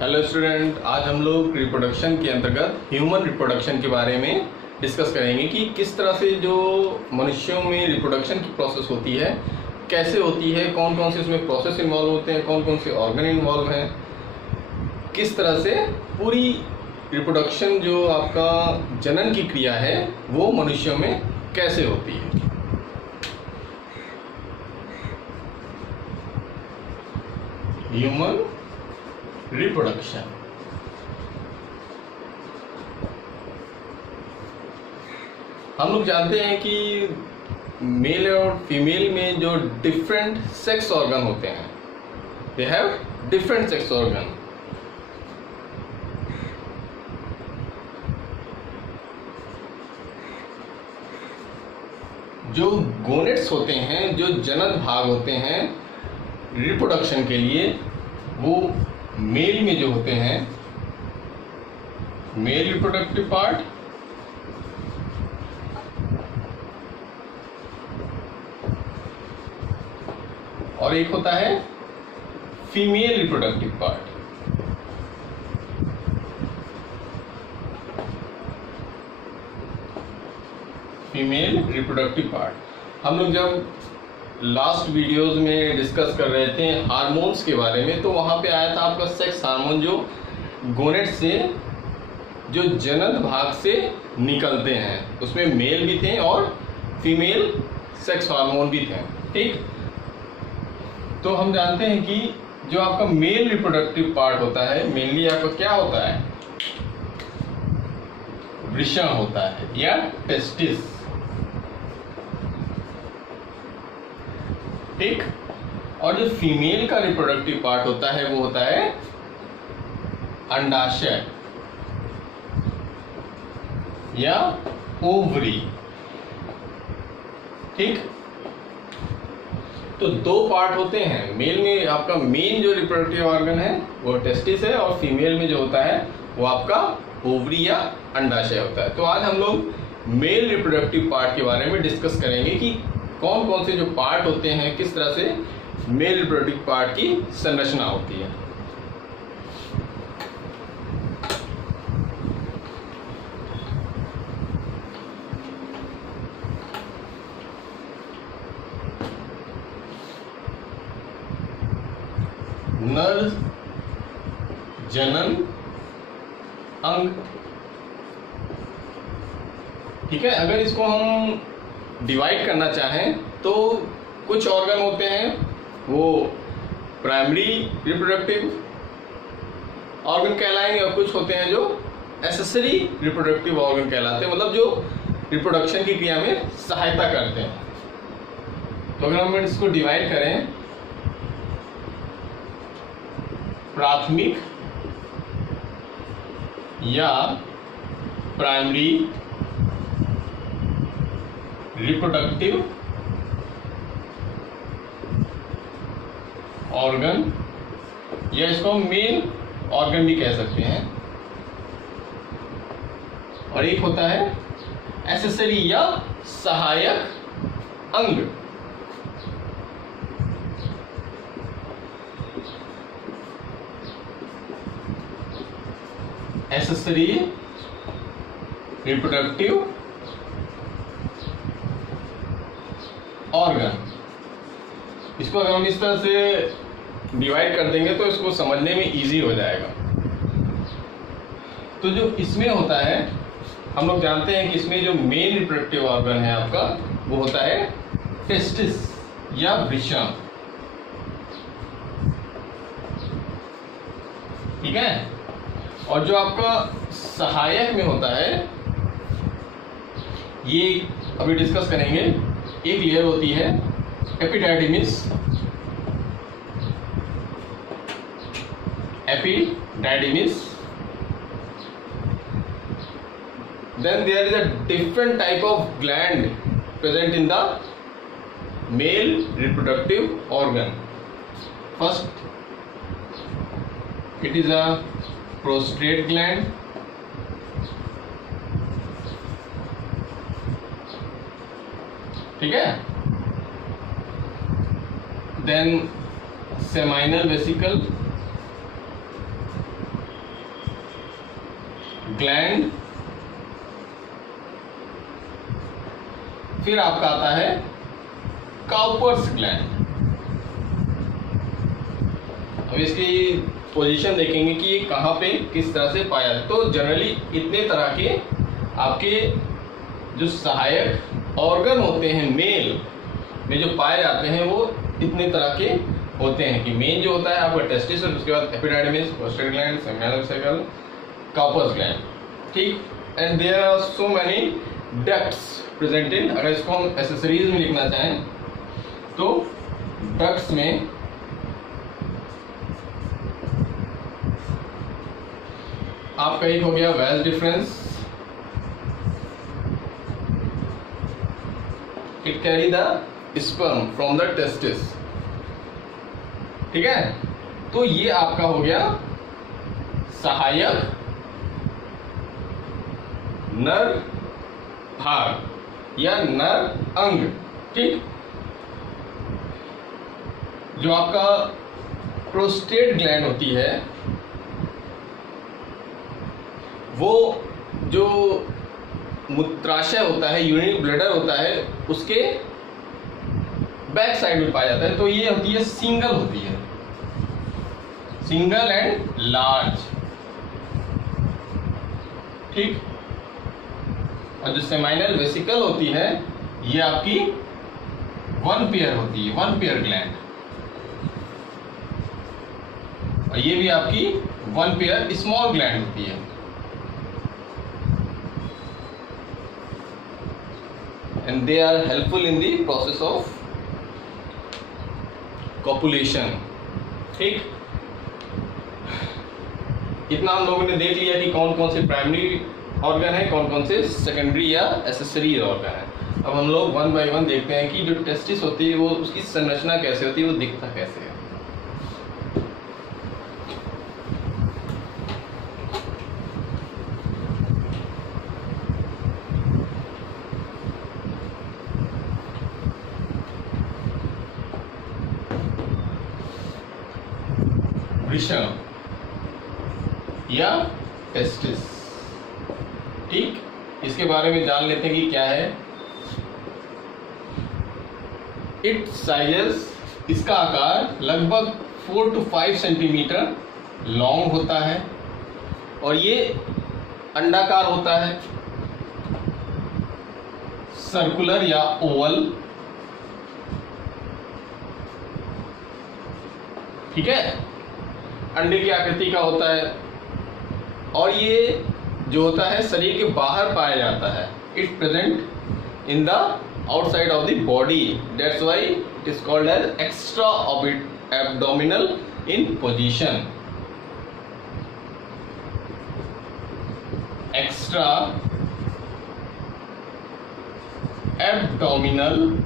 Hello student, आज हम लोग रिप्रोडक्शन के अंतर्गत ह्यूमन रिप्रोडक्शन के बारे में डिस्कस करेंगे कि किस तरह से जो मनुष्यों में रिप्रोडक्शन की प्रोसेस होती है, कैसे होती है, कौन कौन से इसमें प्रोसेस इन्वॉल्व होते हैं, कौन कौन से ऑर्गन इन्वॉल्व हैं, किस तरह से पूरी रिप्रोडक्शन जो आपका जनन की क्रिया है वो मनुष्यों में कैसे होती है। ह्यूमन रिप्रोडक्शन, हम लोग जानते हैं कि मेल और फीमेल में जो डिफरेंट सेक्स ऑर्गन होते हैं, दे हैव डिफरेंट सेक्स ऑर्गन। जो गोनेट्स होते हैं, जो जनन भाग होते हैं रिप्रोडक्शन के लिए, वो मेल में जो होते हैं, मेल रिप्रोडक्टिव पार्ट, और एक होता है female reproductive part. Female reproductive part हम लोग जब लास्ट वीडियोस में डिस्कस कर रहे थे हार्मोन्स के बारे में, तो वहाँ पे आया था आपका सेक्स हार्मोन, जो गोनेट से, जो जनन भाग से निकलते हैं, उसमें मेल भी थे और फीमेल सेक्स हार्मोन भी थे। ठीक, तो हम जानते हैं कि जो आपका मेल रिप्रोडक्टिव पार्ट होता है, मेनली आपका क्या होता है, वृषण होता है या टेस्टिस। ठीक, और जो फीमेल का रिप्रोडक्टिव पार्ट होता है वो होता है अंडाशय या ओवरी। ठीक, तो दो पार्ट होते हैं। मेल में आपका मेन जो रिप्रोडक्टिव ऑर्गन है वो टेस्टिस है, और फीमेल में जो होता है वो आपका ओवरी या अंडाशय होता है। तो आज हम लोग मेल रिप्रोडक्टिव पार्ट के बारे में डिस्कस करेंगे कि कौन कौन से जो पार्ट होते हैं, किस तरह से मेल रिप्रोडक्टिव पार्ट की संरचना होती है। नर जनन अंग। ठीक है, अगर इसको हम डिवाइड करना चाहें तो कुछ ऑर्गन होते हैं वो प्राइमरी रिप्रोडक्टिव ऑर्गन कहलाएंगे, और कुछ होते हैं जो एसेसरी रिप्रोडक्टिव ऑर्गन कहलाते हैं, मतलब जो रिप्रोडक्शन की क्रिया में सहायता करते हैं। तो अगर हम इसको डिवाइड करें, प्राथमिक या प्राइमरी रिप्रोडक्टिव ऑर्गन, या इसको हम मेन ऑर्गन भी कह सकते हैं, और एक होता है एसेसरी या सहायक अंग। Accessory reproductive organ. इसको अगर हम इस तरह से डिवाइड कर देंगे तो इसको समझने में इजी हो जाएगा। तो जो इसमें होता है, हम लोग जानते हैं कि इसमें जो मेन रिप्रोडक्टिव ऑर्गन है आपका वो होता है टेस्टिस या वृषण। ठीक है, और जो आपका सहायक में होता है, ये अभी डिस्कस करेंगे। एक लेयर होती है एपिडाइडिमिस, एपिडाइडिमिस, then there is a different type of gland present in the male reproductive organ. First, it is a prostate gland. ठीक है, then seminal vesicle, ग्लैंड, फिर आपका आता है काउपर्स ग्लैंड। अब इसकी पोजीशन देखेंगे कि ये कहाँ पे किस तरह से पाया जाता है। तो जनरली इतने तरह के आपके जो सहायक ऑर्गन होते हैं मेल में जो पाए जाते हैं वो इतने तरह के होते हैं कि मेन जो होता है आपका टेस्टिस, उसके बाद epididymis, prostate gland, seminal vesicle, Cowper's gland, ठीक। And there are so many ducts present in, अगर इसको हम एसेसरीज में लिखना चाहें तो डक्ट्स में आपका एक हो गया vas deferens, it carry the sperm from the testis, ठीक है। तो ये आपका हो गया सहायक नर भाग या नर अंग, ठीक। जो आपका प्रोस्टेट ग्लैंड होती है वो जो मूत्राशय होता है, यूरिनरी ब्लैडर होता है, उसके बैक साइड में पाया जाता है। तो ये होती है सिंगल होती है, सिंगल एंड लार्ज, ठीक। और जो सेमाइनल वेसिकल होती है ये आपकी वन पेयर होती है, वन पेयर ग्लैंड, और ये भी आपकी वन पेयर स्मॉल ग्लैंड होती है। And they are helpful in the process of copulation, ठीक। इतना हम लोगों ने देख लिया कि कौन कौन से प्राइमरी ऑर्गन है, कौन कौन से सेकेंडरी या एसेसरी ऑर्गन है। अब हम लोग वन बाय वन देखते हैं कि जो टेस्टिस होती है वो उसकी संरचना कैसे होती है, वो दिखता कैसे है। वृषण या टेस्टिस, ठीक। इसके बारे में जान लेते हैं कि क्या है। इट साइजेस, इसका आकार लगभग 4 to 5 सेंटीमीटर लॉन्ग होता है और ये अंडाकार होता है, सर्कुलर या ओवल, ठीक है, अंडे की आकृति का होता है। और ये जो होता है शरीर के बाहर पाया जाता है। It present in the outside of the body, that's why it is called as extra abdominal in position. Extra abdominal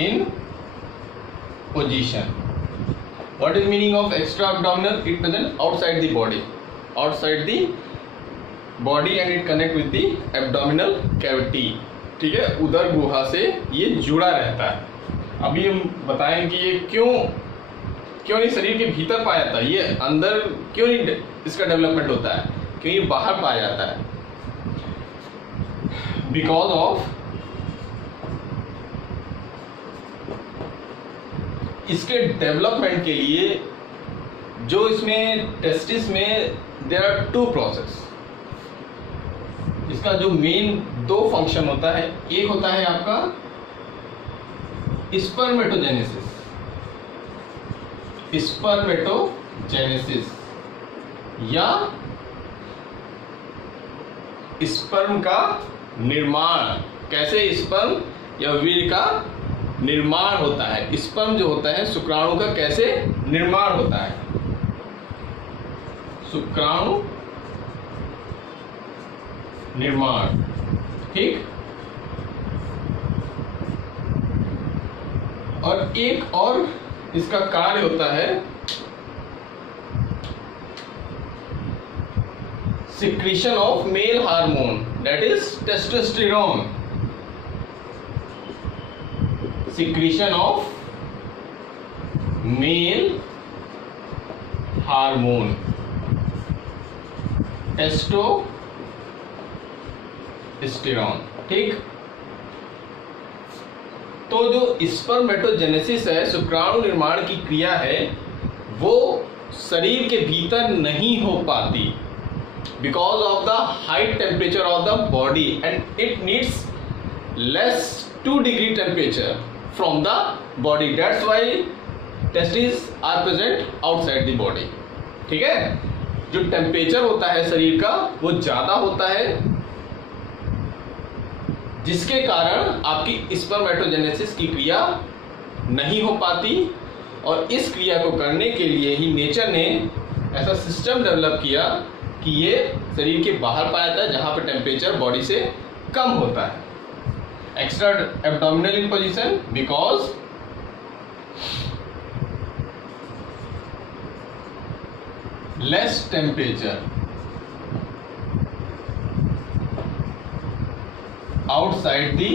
in position. What is meaning of extra abdominal? It present outside the body, and it connect with the abdominal cavity, ठीक है। उदर गुहा से ये जुड़ा रहता है। अभी हम बताएं कि ये क्यों नहीं शरीर के भीतर पाया जाता है, ये अंदर क्यों नहीं इसका डेवलपमेंट होता है, क्यों ये बाहर पाया जाता है। बिकॉज ऑफ इसके डेवलपमेंट के लिए जो इसमें टेस्टिस में देयर आर 2 प्रोसेस। इसका जो मेन 2 फंक्शन होता है, एक होता है आपका स्पर्मेटोजेनेसिस, या स्पर्म का निर्माण। कैसे स्पर्म या वीर्य का निर्माण होता है, स्पर्म जो होता है शुक्राणु का कैसे निर्माण होता है, शुक्राणु निर्माण, ठीक। और एक और इसका कार्य होता है secretion of male hormone, that is testosterone. secretion of male hormone testosterone. ठीक, तो जो स्पर्मेटोजेनेसिस है, शुक्राणु निर्माण की क्रिया है, वो शरीर के भीतर नहीं हो पाती because of the high temperature of the body and it needs less 2 degree temperature from the body, that's why testis are present outside the body. ठीक है, जो टेम्परेचर होता है शरीर का वो ज्यादा होता है, जिसके कारण आपकी स्पर्मेटोजेनेसिस की क्रिया नहीं हो पाती। और इस क्रिया को करने के लिए ही नेचर ने ऐसा सिस्टम डेवलप किया कि ये शरीर के बाहर पाया जाता है जहां पर टेम्परेचर बॉडी से कम होता है। Extra abdominal in position because less temperature outside the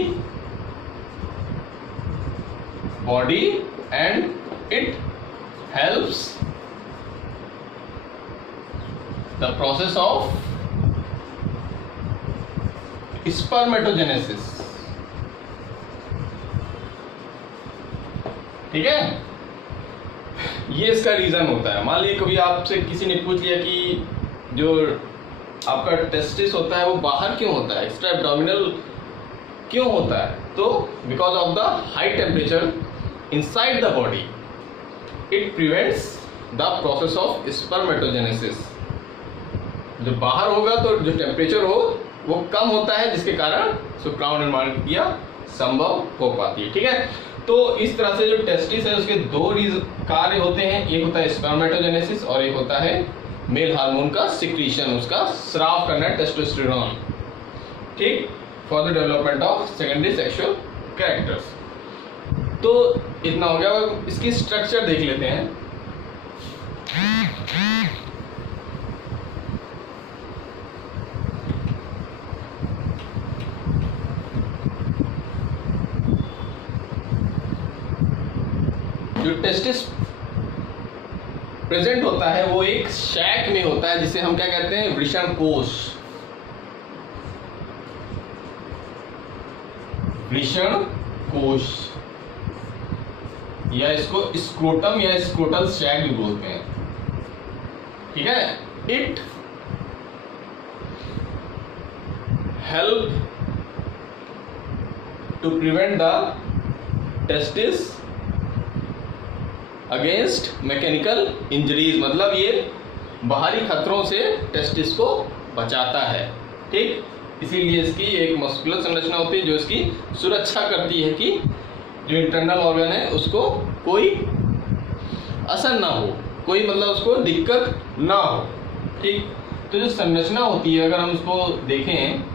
body and it helps the process of spermatogenesis। ठीक है, ये इसका रीजन होता है। मान लीजिए कभी आपसे किसी ने पूछ लिया कि जो आपका टेस्टिस होता है वो बाहर क्यों होता है, एक्स्ट्रा एब्डोमिनल क्यों होता है, तो because of the high temperature inside the body it prevents the process of spermatogenesis. जब बाहर होगा तो जो टेम्परेचर हो वो कम होता है, जिसके कारण शुक्राणु निर्माण की क्रिया संभव हो पाती है। ठीक है, तो इस तरह से जो टेस्टिस है उसके 2 कार्य होते हैं, एक होता है स्पर्मेटोजेनेसिस और एक होता है मेल हार्मोन का सिक्रीशन, उसका स्राव करना, टेस्टोस्टेरोन। ठीक, for the development of secondary sexual characters. तो इतना हो गया। इसकी स्ट्रक्चर देख लेते हैं। जो टेस्टिस प्रेजेंट होता है वो एक शैक में होता है, जिसे हम क्या कहते हैं, वृषण कोश। वृषण कोश या इसको स्क्रोटम या स्क्रोटल शैक भी बोलते हैं। ठीक है, it help to prevent the testis against mechanical injuries, मतलब ये बाहरी खतरों से टेस्टिस को बचाता है। ठीक, इसीलिए इसकी एक मस्कुलर संरचना होती है जो इसकी सुरक्षा करती है कि जो इंटरनल ऑर्गन है उसको कोई असर ना हो, कोई मतलब उसको दिक्कत ना हो। ठीक, तो जो संरचना होती है अगर हम उसको देखें,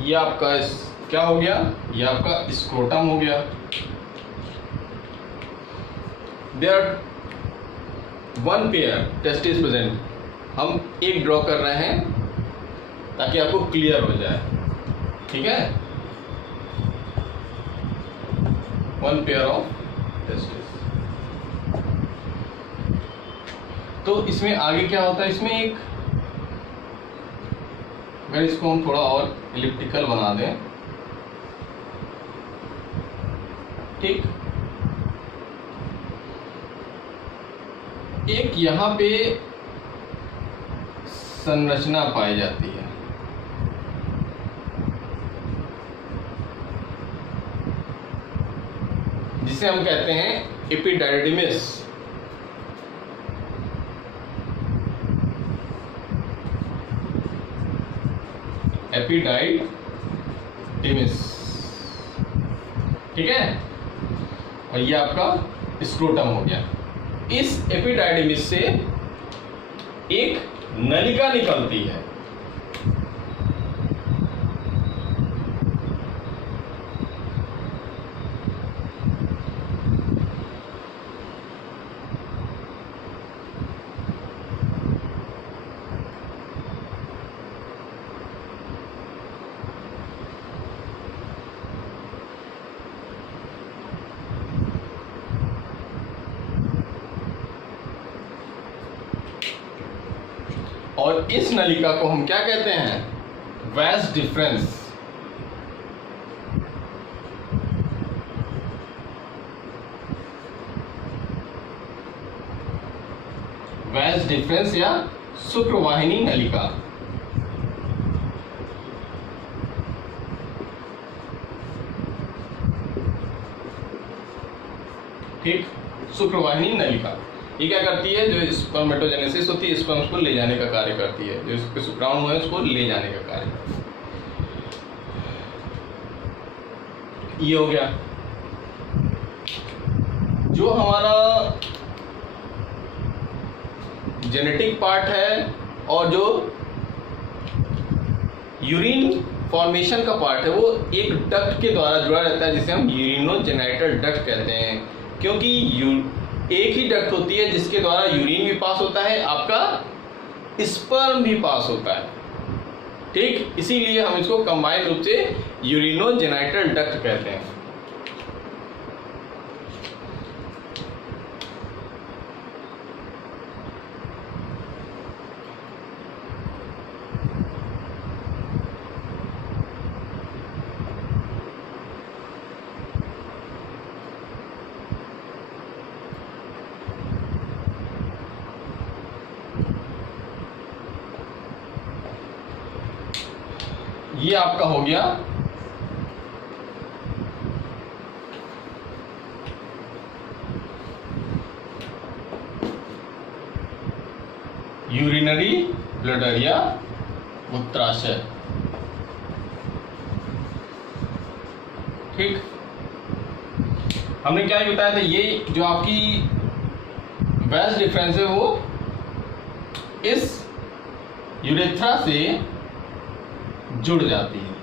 ये आपका क्या हो गया, ये आपका स्क्रोटम हो गया। देयर 1 पेयर टेस्टिस प्रेजेंट, हम एक ड्रॉ कर रहे हैं ताकि आपको क्लियर हो जाए। ठीक है, 1 पेयर ऑफ टेस्टिस। तो इसमें आगे क्या होता है, इसमें एक, अगर इसको हम थोड़ा और एलिप्टिकल बना दें, ठीक, एक यहां पे संरचना पाई जाती है, जिसे हम कहते हैं एपिडाइडिमिस। एपिडाइडिमिस, ठीक है, और ये आपका स्क्रोटम हो गया। इस एपिडाइडिमिस से एक नलिका निकलती है, और इस नलिका को हम क्या कहते हैं? वैस डिफरेंस। वैस डिफरेंस या शुक्रवाहिनी नलिका। ठीक, शुक्रवाहिनी नलिका ये क्या करती है? जो स्पर्मेटोजेनेसिस होती है, स्पर्म्स को ले जाने का कार्य करती है, जो इसके शुक्राणु है उसको ले जाने का कार्य करती है। ये हो गया। जो हमारा जेनेटिक पार्ट है और जो यूरिन फॉर्मेशन का पार्ट है वो एक डक्ट के द्वारा जुड़ा रहता है, जिसे हम यूरिनोजेनाइटल डक्ट कहते हैं। क्योंकि एक ही डक्ट होती है जिसके द्वारा यूरिन भी पास होता है, आपका स्पर्म भी पास होता है। ठीक, इसीलिए हम इसको कंबाइंड रूप से यूरिनोजेनाइटल डक्ट कहते हैं। ये आपका हो गया यूरिनरी ब्लडर या मूत्राशय। ठीक, हमने क्या बताया था? ये जो आपकी वैस डिफरेंस है वो इस यूरेथ्रा से जुड़ जाती है।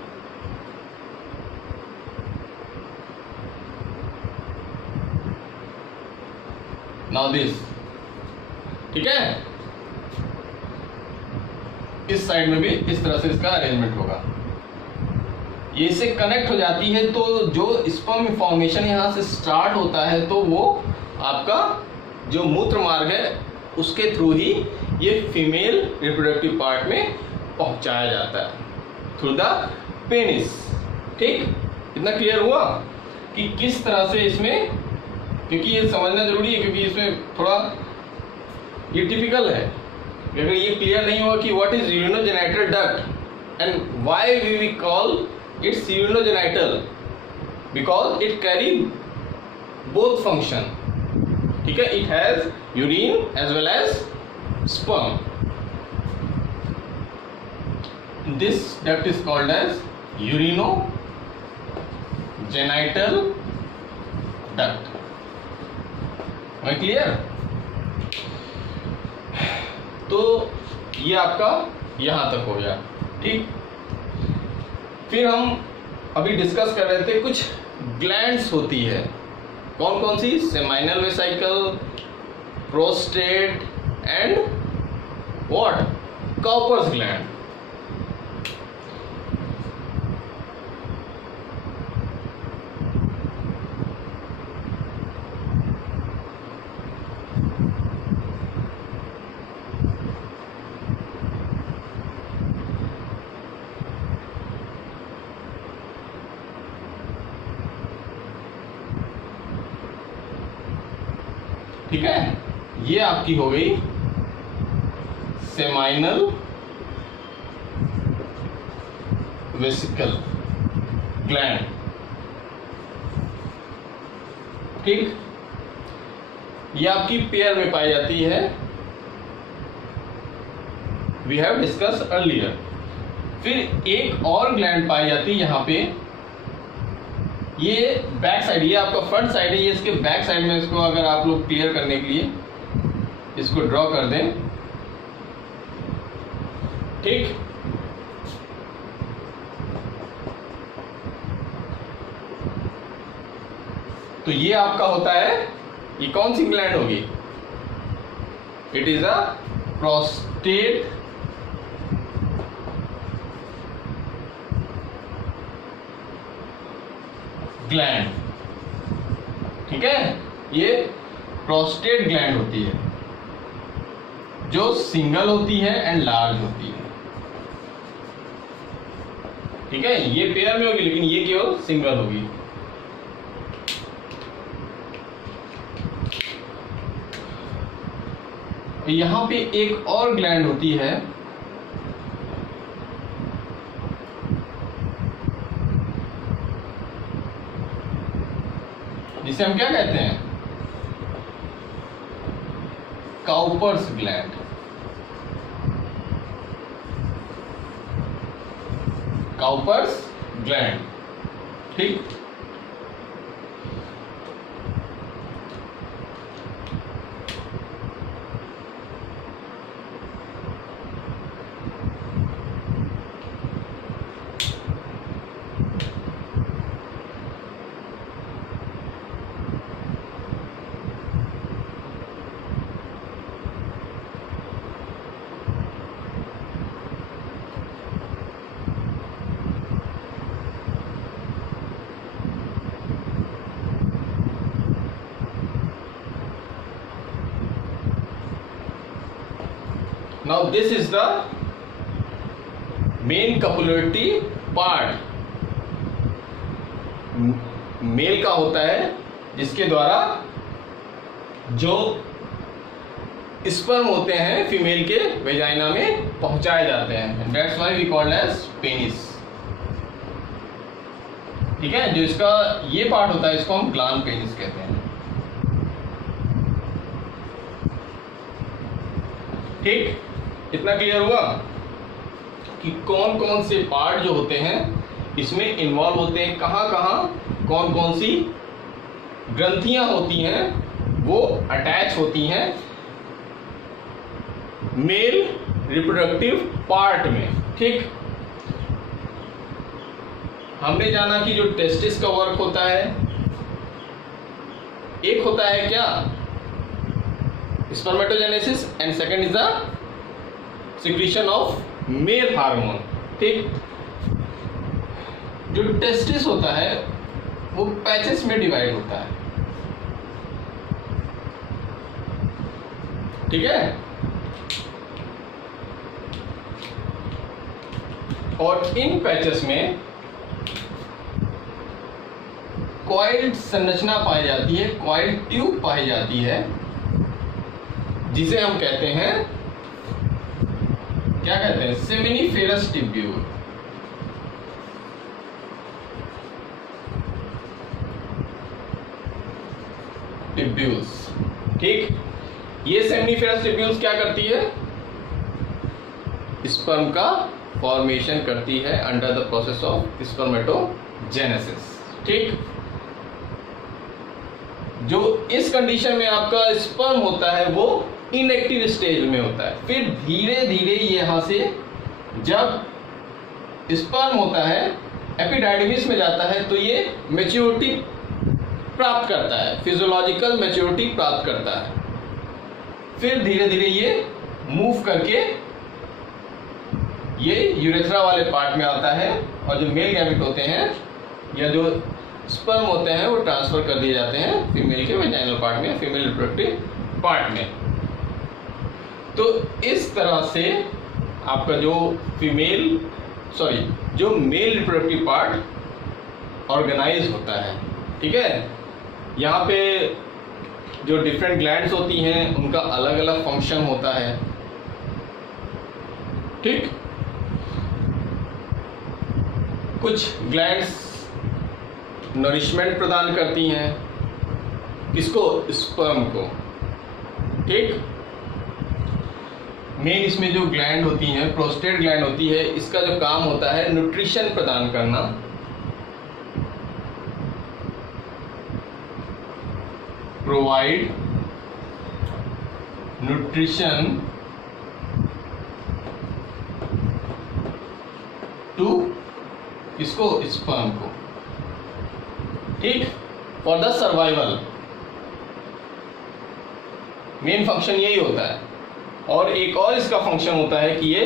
नाउ दिस, ठीक है, इस साइड में भी इस तरह से इसका अरेंजमेंट होगा। ये इससे कनेक्ट हो जाती है, तो जो स्पर्म फॉर्मेशन यहां से स्टार्ट होता है तो वो आपका जो मूत्र मार्ग है उसके थ्रू ही ये फीमेल रिप्रोडक्टिव पार्ट में पहुंचाया जाता है, थ्रू द पेनिस। ठीक, इतना क्लियर हुआ कि किस तरह से इसमें, क्योंकि ये समझना जरूरी है, क्योंकि इसमें थोड़ा ये टिपिकल है। अगर ये क्लियर नहीं हुआ कि what is urinogenital duct and why we call it's urinogenital, because it carry both function. ठीक है, it has urine as well as sperm. This duct is called as urinogenital duct. Am I clear? तो ये आपका यहां तक हो गया। ठीक, फिर हम अभी डिस्कस कर रहे थे कुछ ग्लैंड्स होती है। कौन कौन सी? Seminal vesicle, prostate and what? Cowper's gland. ठीक है, ये आपकी हो गई सेमाइनल वेसिकल ग्लैंड। ठीक, ये आपकी पेयर में पाई जाती है, वी हैव डिस्कस अर्लियर। फिर एक और ग्लैंड पाई जाती है यहाँ पे, ये बैक साइड, ये आपका फ्रंट साइड है, ये इसके बैक साइड में। इसको अगर आप लोग क्लियर करने के लिए इसको ड्रॉ कर दें। ठीक, तो ये आपका होता है, ये कौन सी ग्लैंड होगी? It is a prostate gland. ठीक है, ये प्रोस्टेट ग्लैंड होती है। जो सिंगल होती है एंड लार्ज होती है। ठीक है, ये पेयर में होगी लेकिन ये केवल सिंगल होगी। यहां पे एक और ग्लैंड होती है जिसे हम क्या कहते हैं, काउपर्स ग्लैंड। काउपर्स ग्लैंड, ठीक। Now this is the main copulatory part। Male का होता है जिसके द्वारा जो स्पर्म होते हैं फीमेल के वेजाइना में पहुंचाए जाते हैं। That's why we call as penis. ठीक है, जो इसका ये पार्ट होता है इसको हम ग्लैंड पेनिस कहते हैं। ठीक, इतना क्लियर हुआ कि कौन कौन से पार्ट जो होते हैं इसमें इन्वॉल्व होते हैं, कहाँ कहाँ कौन कौन सी ग्रंथियां होती हैं वो अटैच होती हैं मेल रिप्रोडक्टिव पार्ट में। ठीक, हमने जाना कि जो टेस्टिस का वर्क होता है, एक होता है क्या, spermatogenesis, and second is the secretion of male hormone. ठीक, जो टेस्टिस होता है वो पैचेस में डिवाइड होता है। ठीक है, और इन पैचेस में कॉइल्ड संरचना पाई जाती है, कॉइल्ड ट्यूब पाई जाती है, जिसे हम कहते हैं, क्या कहते हैं, सेमिनिफेरस टिब्यूल। टिब्यूल्स। ठीक, ये सेमिनिफेरस टिब्यूल्स क्या करती है, स्पर्म का फॉर्मेशन करती है under the process of spermatogenesis. ठीक, जो इस कंडीशन में आपका स्पर्म होता है वो इनएक्टिव स्टेज में होता है। फिर धीरे धीरे यहां से जब स्पर्म होता है एपिडाइडमिस में जाता है तो ये मैच्योरिटी प्राप्त करता है, फिजियोलॉजिकल मैच्योरिटी प्राप्त करता है। फिर धीरे धीरे ये मूव करके ये यूरेथ्रा वाले पार्ट में आता है, और जो मेल गैमेट होते हैं या जो स्पर्म होते हैं वो ट्रांसफर कर दिए जाते हैं फीमेल के वेजाइनल पार्ट में, फीमेल रिप्रोडक्टिव पार्ट में। तो इस तरह से आपका जो जो मेल रिप्रोडक्टिव पार्ट ऑर्गेनाइज होता है। ठीक है, यहाँ पे जो डिफरेंट ग्लैंड्स होती हैं उनका अलग अलग फंक्शन होता है। ठीक, कुछ ग्लैंड्स नरिशमेंट प्रदान करती हैं, किसको, स्पर्म को। ठीक, मेन इसमें जो ग्लैंड होती हैं, प्रोस्टेट ग्लैंड होती है, इसका जो काम होता है न्यूट्रिशन प्रदान करना। प्रोवाइड न्यूट्रिशन टू इसको, स्पर्म को। ठीक, for the survival main function यही होता है। और एक और इसका फंक्शन होता है कि ये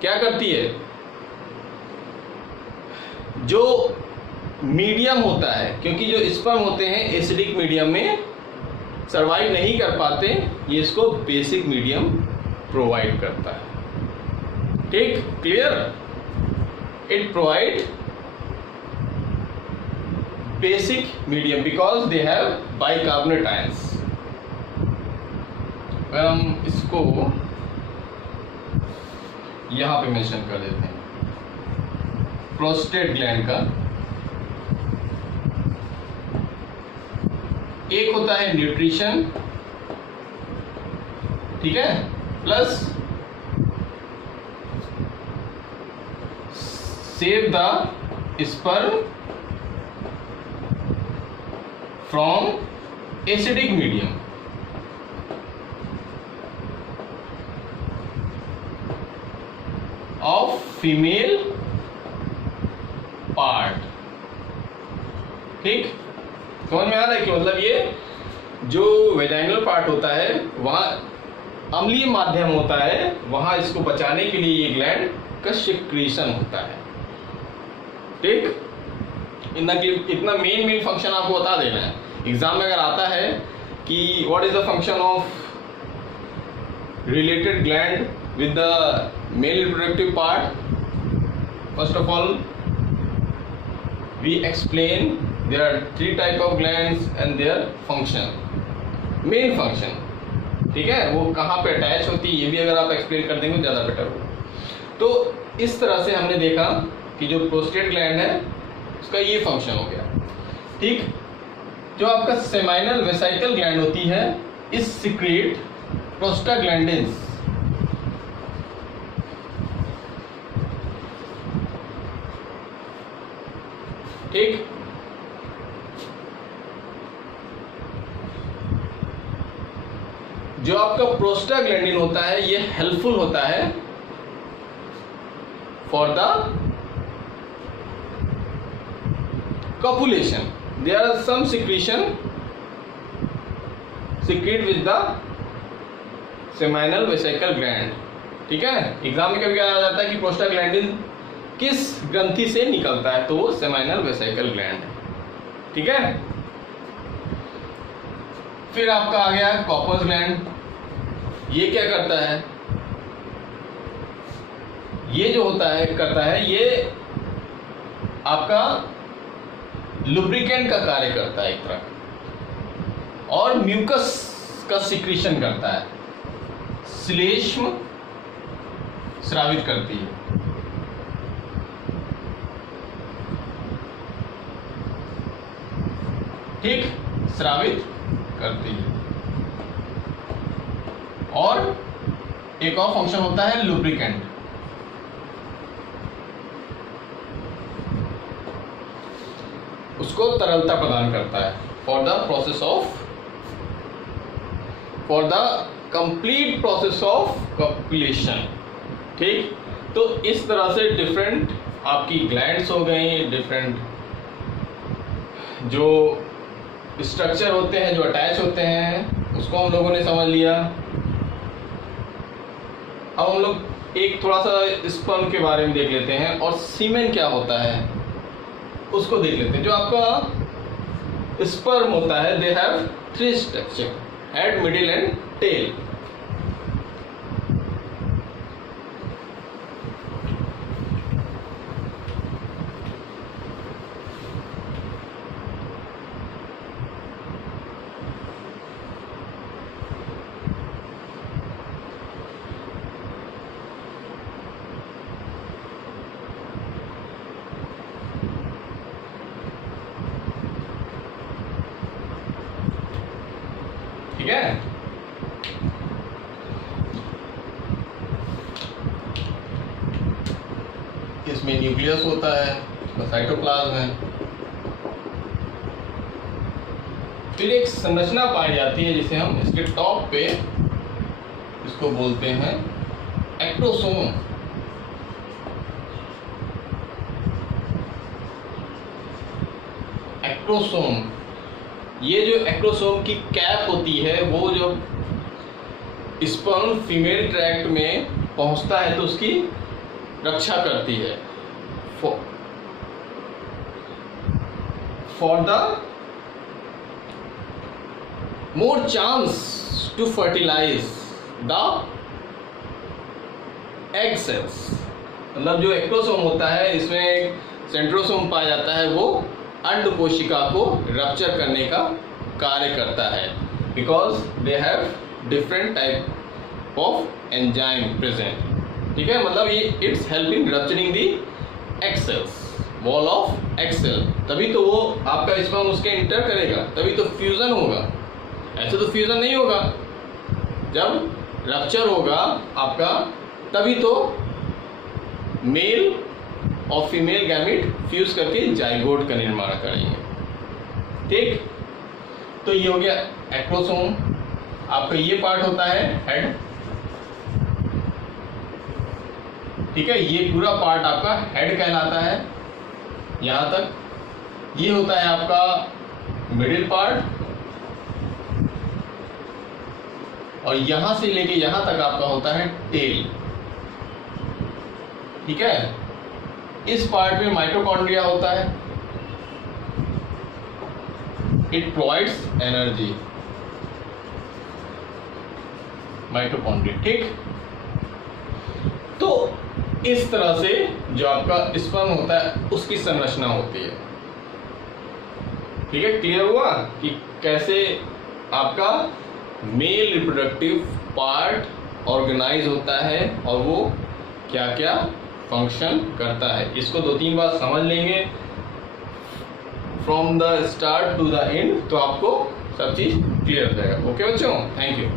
क्या करती है, जो मीडियम होता है, क्योंकि जो स्पर्म होते हैं एसिडिक मीडियम में सरवाइव नहीं कर पाते, ये इसको बेसिक मीडियम प्रोवाइड करता है। ठीक, clear? It provide basic medium because they have bicarbonate ions. हम इसको यहां पे मेंशन कर देते हैं, प्रोस्टेट ग्लैंड का एक होता है न्यूट्रिशन, ठीक है, plus save the sperm from acidic medium. Of female part. ठीक, समझ में आ रहा है कि मतलब ये जो वेजाइनल पार्ट होता है वहां अम्लीय माध्यम होता है, वहां इसको बचाने के लिए ये ग्लैंड का सिक्रीशन होता है। ठीक, इतना मेन फंक्शन आपको बता देना है। एग्जाम में अगर आता है कि what is the function of related gland with the male reproductive part, first of all we explain there are 3 type of glands and their function, main function, ठीक है, वो कहाँ पे अटैच होती है ये भी अगर आप एक्सप्लेन कर देंगे ज़्यादा बेटर होगा। तो इस तरह से हमने देखा कि जो प्रोस्टेट ग्लैंड है उसका ये फंक्शन हो गया। ठीक, जो आपका सेमाइनल वेसाइकल ग्लैंड होती है इस सिक्रेट प्रोस्टाग्लैंडिन्स। ठीक, जो आपका प्रोस्टाग्लैंडिन होता है ये हेल्पफुल होता है for the copulation. There are some secretion secrete with the seminal vesicle gland. ठीक है, एग्जाम में कभी आ जाता है कि प्रोस्टाग्लैंडिन किस ग्रंथि से निकलता है, तो वो सेमाइनल वेसिकल ग्लैंड है। ठीक है, फिर आपका आ गया कॉपर्स ग्लैंड। ये क्या करता है, ये जो होता है करता है ये आपका लुब्रिकेंट का कार्य करता है एक तरह, और म्यूकस का सिक्रीशन करता है, श्लेष्म स्रावित करती है। ठीक, स्रावित करती है। और एक और फंक्शन होता है लुब्रिकेंट। उसको तरलता प्रदान करता है for the process of for the complete process of copulation. ठीक, तो इस तरह से डिफरेंट आपकी ग्लैंड्स हो गई, डिफरेंट जो स्ट्रक्चर होते हैं जो अटैच होते हैं उसको हम लोगों ने समझ लिया। अब हम लोग एक थोड़ा सा स्पर्म के बारे में देख लेते हैं और सीमेन क्या होता है उसको देख लेते हैं। जो आपका स्पर्म होता है they have 3 structure, head, middle and tail. ठीक है, इसमें न्यूक्लियस होता है, साइटोप्लाज्म है। फिर एक संरचना पाई जाती है जिसे हम इसके टॉप पे इसको बोलते हैं एक्टोसोम। एक्टोसोम, ये जो एक्टोसोम की कैप होती है वो जो स्पर्म फीमेल ट्रैक्ट में पहुंचता है तो उसकी रक्षा करती है for the more chance to fertilise the egg cells, मतलब जो एक्टोसोम होता है इसमें एक सेंट्रोसोम पाया जाता है, वो अंड कोशिका को रप्चर करने का कार्य करता है, because they have different type of enzyme present. ठीक है, मतलब ये it's helping rupturing the egg cells, wall of egg cell, तभी तो वो आपका स्पर्म उसके इंटर करेगा, तभी तो फ्यूजन होगा, ऐसे तो फ्यूजन नहीं होगा। जब रप्चर होगा आपका तभी तो मेल और फीमेल गैमेट फ्यूज करके जाइगोट का निर्माण करेंगे। ठीक, तो ये हो गया एक्टोसोम। आपका ये पार्ट होता है हेड। ठीक है, ये पूरा पार्ट आपका हेड कहलाता है। यहां तक ये होता है आपका मिडिल पार्ट, और यहां से लेके यहां तक आपका होता है टेल। ठीक है, इस पार्ट में माइटोकॉन्ड्रिया होता है, इट प्रोवाइड्स एनर्जी, माइटोकॉन्ड्रिया। ठीक, तो इस तरह से जो आपका स्पर्म होता है उसकी संरचना होती है। ठीक है, क्लियर हुआ कि कैसे आपका मेल रिप्रोडक्टिव पार्ट ऑर्गेनाइज होता है और वो क्या क्या फंक्शन करता है। इसको 2-3 बार समझ लेंगे from the start to the end, तो आपको सब चीज क्लियर हो जाएगा। ओके बच्चों, थैंक यू।